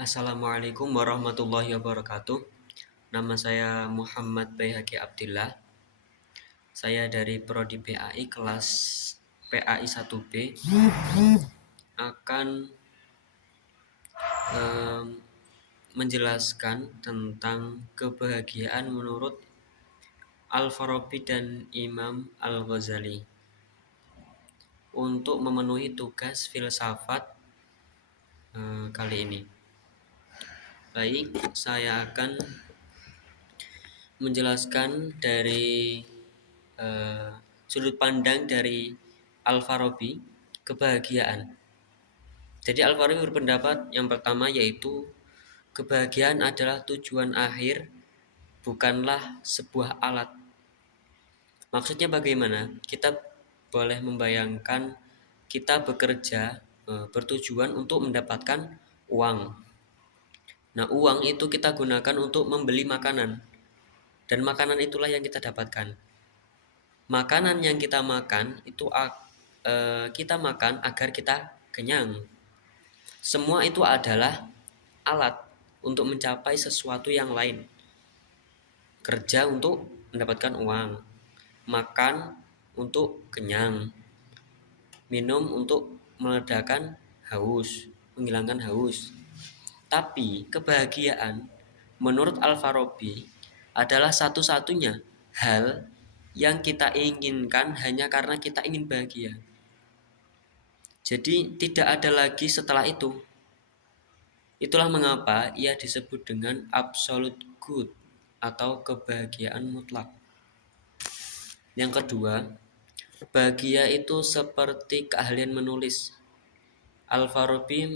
Assalamualaikum warahmatullahi wabarakatuh. Nama saya Muhammad Baihaqi Abdillah. Saya dari Prodi PAI kelas PAI 1B akan menjelaskan tentang kebahagiaan menurut Al-Farabi dan Imam Al-Ghazali. Untuk memenuhi tugas filsafat kali ini. Baik, saya akan menjelaskan dari sudut pandang dari Al-Farabi kebahagiaan. Jadi Al-Farabi berpendapat yang pertama yaitu kebahagiaan adalah tujuan akhir, bukanlah sebuah alat. Maksudnya bagaimana? Kita boleh membayangkan kita bekerja bertujuan untuk mendapatkan uang. Nah, uang itu kita gunakan untuk membeli makanan. Dan makanan itulah yang kita dapatkan. Makanan yang kita makan itu kita makan agar kita kenyang. Semua itu adalah alat untuk mencapai sesuatu yang lain. Kerja untuk mendapatkan uang, makan untuk kenyang, minum untuk meredakan haus, menghilangkan haus. Tapi kebahagiaan menurut Al-Farabi adalah satu-satunya hal yang kita inginkan hanya karena kita ingin bahagia. Jadi tidak ada lagi setelah itu. Itulah mengapa ia disebut dengan absolute good atau kebahagiaan mutlak. Yang kedua, bahagia itu seperti keahlian menulis. Al-Farabi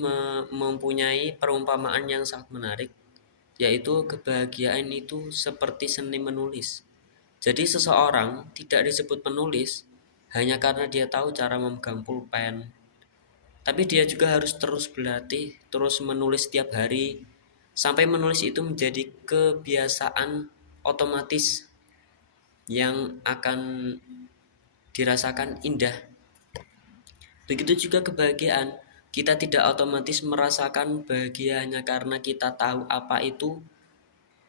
mempunyai perumpamaan yang sangat menarik, yaitu kebahagiaan itu seperti seni menulis. Jadi seseorang tidak disebut penulis hanya karena dia tahu cara memegang pulpen, tapi dia juga harus terus berlatih, terus menulis setiap hari, sampai menulis itu menjadi kebiasaan otomatis yang akan dirasakan indah. Begitu juga kebahagiaan, kita tidak otomatis merasakan bahagia hanya karena kita tahu apa itu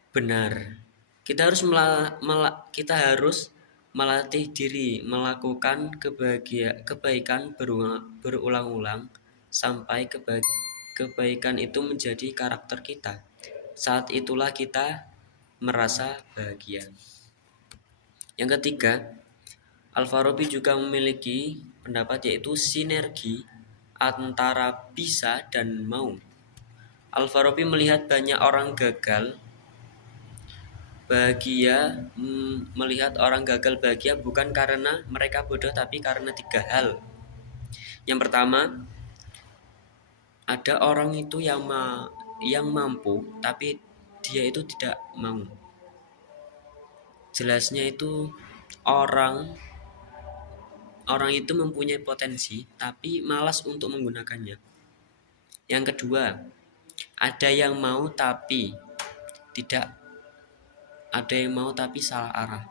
benar. Kita harus melatih diri melakukan kebaikan berulang-ulang sampai kebaikan itu menjadi karakter kita. Saat itulah kita merasa bahagia. Yang ketiga, Al-Farabi juga memiliki pendapat yaitu sinergi antara bisa dan mau. Al-Farabi melihat banyak orang gagal bahagia, melihat orang gagal bahagia bukan karena mereka bodoh, tapi karena tiga hal. Yang pertama, ada orang itu yang mampu tapi dia itu tidak mau. Jelasnya itu orang itu mempunyai potensi tapi malas untuk menggunakannya. Yang kedua, ada yang mau tapi salah arah.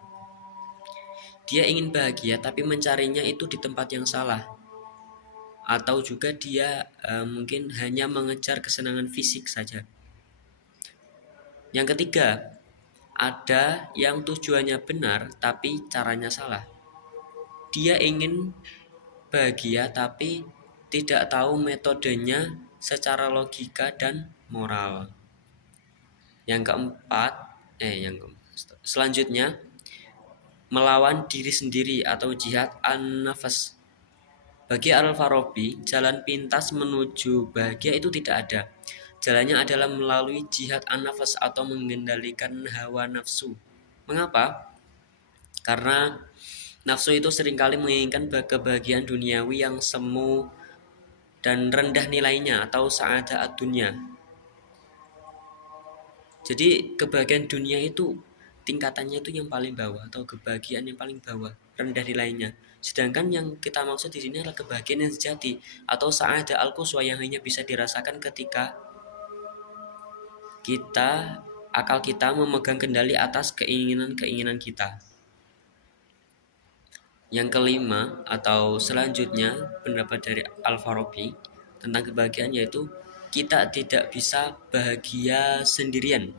Dia ingin bahagia tapi mencarinya itu di tempat yang salah. Atau juga dia mungkin hanya mengejar kesenangan fisik saja. Yang ketiga, ada yang tujuannya benar tapi caranya salah. Dia ingin bahagia tapi tidak tahu metodenya secara logika dan moral. Selanjutnya, melawan diri sendiri atau jihad an-nafas. Bagi Al-Farabi, jalan pintas menuju bahagia itu tidak ada. Jalannya adalah melalui jihad an-nafas atau mengendalikan hawa nafsu. Mengapa? Karena nafsu itu seringkali menginginkan kebahagiaan duniawi yang semu dan rendah nilainya atau sa'adat dunia. Jadi kebahagiaan dunia itu tingkatannya itu yang paling bawah atau kebahagiaan yang paling bawah, rendah nilainya. Sedangkan yang kita maksud di sini adalah kebahagiaan yang sejati atau sa'adat al-quswa yang hanya bisa dirasakan ketika akal kita memegang kendali atas keinginan-keinginan kita. Yang kelima atau selanjutnya pendapat dari Al-Farabi tentang kebahagiaan yaitu kita tidak bisa bahagia sendirian.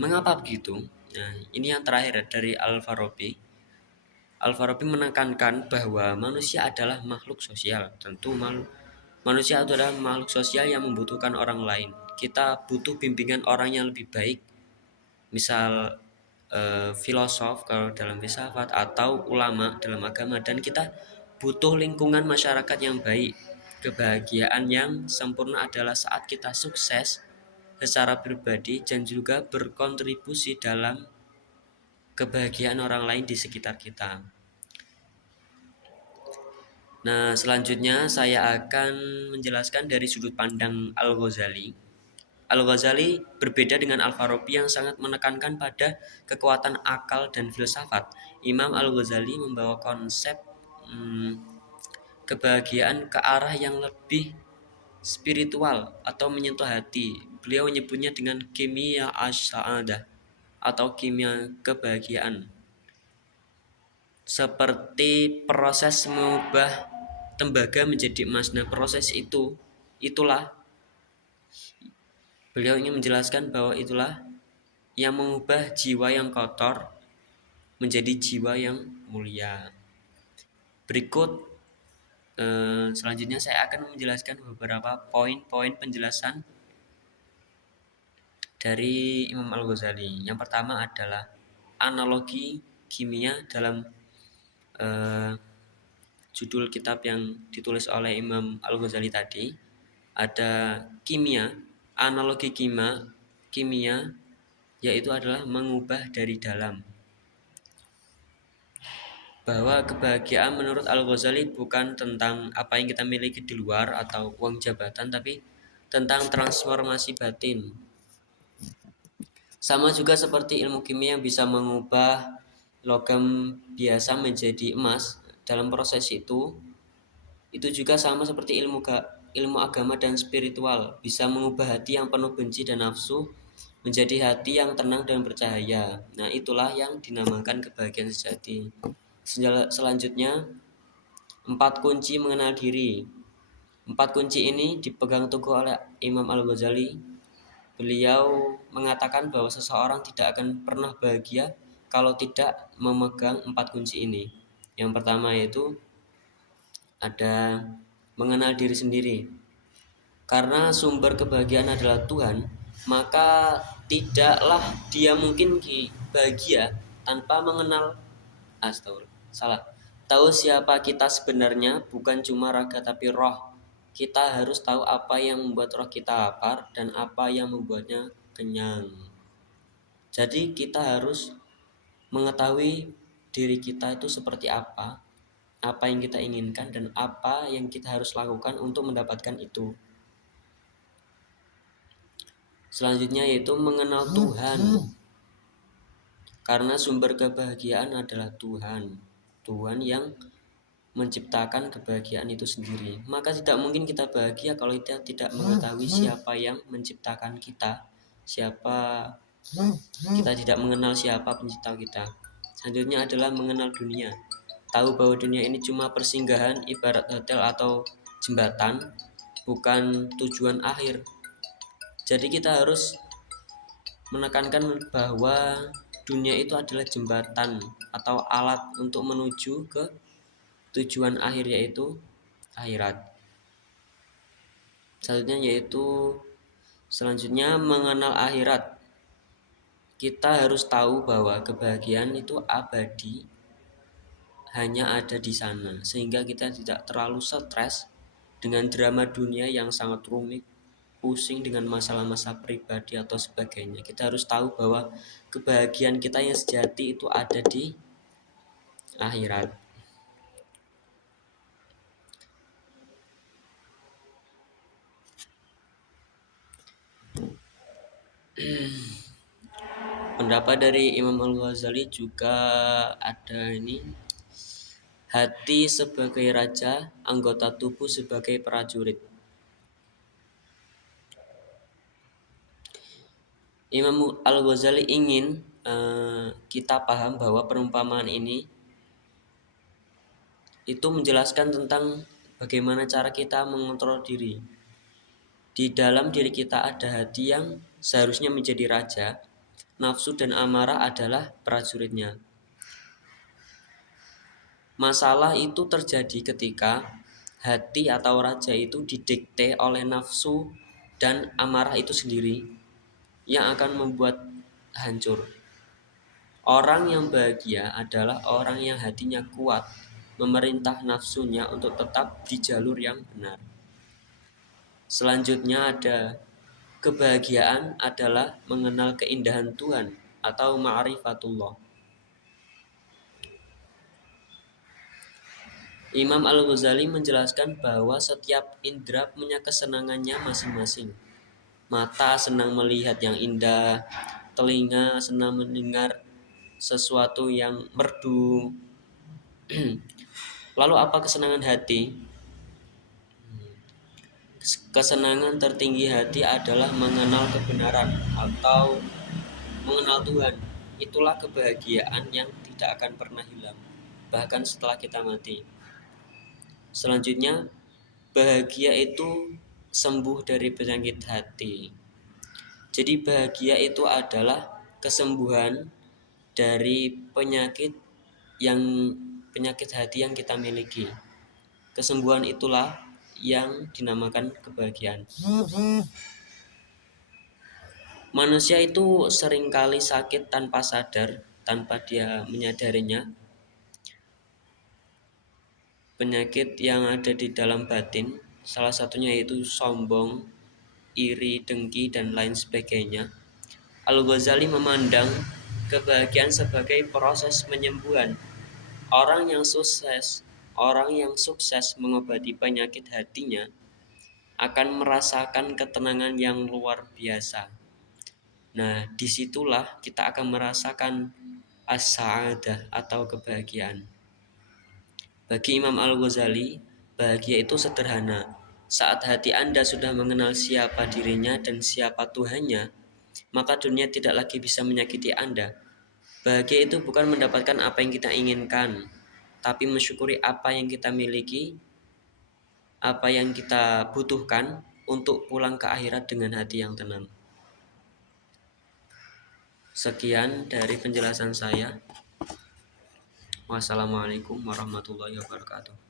Mengapa begitu? Nah, ini yang terakhir dari Al-Farabi. Al-Farabi menekankan bahwa manusia adalah makhluk sosial. Tentu manusia adalah makhluk sosial yang membutuhkan orang lain. Kita butuh bimbingan orang yang lebih baik, misal filosof kalau dalam filsafat atau ulama dalam agama, dan kita butuh lingkungan masyarakat yang baik. Kebahagiaan yang sempurna adalah saat kita sukses secara pribadi dan juga berkontribusi dalam kebahagiaan orang lain di sekitar kita. Nah, selanjutnya saya akan menjelaskan dari sudut pandang Al-Ghazali. Al-Ghazali berbeda dengan Al-Farabi yang sangat menekankan pada kekuatan akal dan filsafat. Imam Al-Ghazali membawa konsep kebahagiaan ke arah yang lebih spiritual atau menyentuh hati. Beliau menyebutnya dengan kimia as-sa'adah atau kimia kebahagiaan. Seperti proses mengubah tembaga menjadi emas. Nah, proses itulah beliau ingin menjelaskan bahwa itulah yang mengubah jiwa yang kotor menjadi jiwa yang mulia. Berikut selanjutnya saya akan menjelaskan beberapa poin-poin penjelasan dari Imam Al-Ghazali. Yang pertama adalah analogi kimia dalam judul kitab yang ditulis oleh Imam Al-Ghazali tadi. Ada kimia, analogi kimia yaitu adalah mengubah dari dalam. Bahwa kebahagiaan menurut Al-Ghazali bukan tentang apa yang kita miliki di luar atau uang jabatan, tapi tentang transformasi batin. Sama juga seperti ilmu kimia yang bisa mengubah logam biasa menjadi emas. Dalam proses itu juga sama seperti ilmu agama dan spiritual, bisa mengubah hati yang penuh benci dan nafsu menjadi hati yang tenang dan bercahaya. Nah, itulah yang dinamakan kebahagiaan sejati. Selanjutnya, 4 kunci mengenal diri. 4 kunci ini dipegang teguh oleh Imam Al-Ghazali. Beliau mengatakan bahwa seseorang tidak akan pernah bahagia kalau tidak memegang 4 kunci ini. Yang pertama yaitu ada mengenal diri sendiri. Karena sumber kebahagiaan adalah Tuhan, maka tidaklah dia mungkin bahagia tanpa mengenal tahu siapa kita sebenarnya, bukan cuma raga tapi roh. Kita harus tahu apa yang membuat roh kita lapar dan apa yang membuatnya kenyang. Jadi kita harus mengetahui diri kita itu seperti apa yang kita inginkan dan apa yang kita harus lakukan untuk mendapatkan itu. Selanjutnya yaitu mengenal Tuhan. Karena sumber kebahagiaan adalah Tuhan. Tuhan yang menciptakan kebahagiaan itu sendiri. Maka tidak mungkin kita bahagia kalau kita tidak mengetahui siapa yang menciptakan kita, kita tidak mengenal siapa pencipta kita. Selanjutnya adalah mengenal dunia. Tahu bahwa dunia ini cuma persinggahan, ibarat hotel atau jembatan, bukan tujuan akhir. Jadi kita harus menekankan bahwa dunia itu adalah jembatan atau alat untuk menuju ke tujuan akhir, yaitu akhirat. Selanjutnya mengenal akhirat. Kita harus tahu bahwa kebahagiaan itu abadi, hanya ada di sana, sehingga kita tidak terlalu stres dengan drama dunia yang sangat rumit, pusing dengan masalah-masalah pribadi atau sebagainya. Kita harus tahu bahwa kebahagiaan kita yang sejati itu ada di akhirat. Pendapat dari Imam Al-Ghazali juga ada ini, hati sebagai raja, anggota tubuh sebagai prajurit. Imam Al-Ghazali ingin kita paham bahwa perumpamaan ini itu menjelaskan tentang bagaimana cara kita mengontrol diri. Di dalam diri kita ada hati yang seharusnya menjadi raja, nafsu dan amarah adalah prajuritnya. Masalah itu terjadi ketika hati atau raja itu didikte oleh nafsu dan amarah itu sendiri yang akan membuat hancur. Orang yang bahagia adalah orang yang hatinya kuat, memerintah nafsunya untuk tetap di jalur yang benar. Selanjutnya ada kebahagiaan adalah mengenal keindahan Tuhan atau ma'rifatullah. Imam Al-Ghazali menjelaskan bahwa setiap indera punya kesenangannya masing-masing. Mata senang melihat yang indah, telinga senang mendengar sesuatu yang merdu. Lalu apa kesenangan hati? Kesenangan tertinggi hati adalah mengenal kebenaran atau mengenal Tuhan. Itulah kebahagiaan yang tidak akan pernah hilang, bahkan setelah kita mati. Selanjutnya, bahagia itu sembuh dari penyakit hati. Jadi bahagia itu adalah kesembuhan dari penyakit hati yang kita miliki. Kesembuhan itulah yang dinamakan kebahagiaan. Manusia itu seringkali sakit tanpa sadar, tanpa dia menyadarinya. Penyakit yang ada di dalam batin, salah satunya yaitu sombong, iri, dengki, dan lain sebagainya. Al-Ghazali memandang kebahagiaan sebagai proses penyembuhan. Orang yang sukses mengobati penyakit hatinya akan merasakan ketenangan yang luar biasa. Nah, disitulah kita akan merasakan as-sa'adah atau kebahagiaan. Bagi Imam Al-Ghazali, bahagia itu sederhana. Saat hati Anda sudah mengenal siapa dirinya dan siapa Tuhannya, maka dunia tidak lagi bisa menyakiti Anda. Bahagia itu bukan mendapatkan apa yang kita inginkan, tapi mensyukuri apa yang kita miliki, apa yang kita butuhkan untuk pulang ke akhirat dengan hati yang tenang. Sekian dari penjelasan saya. Wassalamualaikum warahmatullahi wabarakatuh.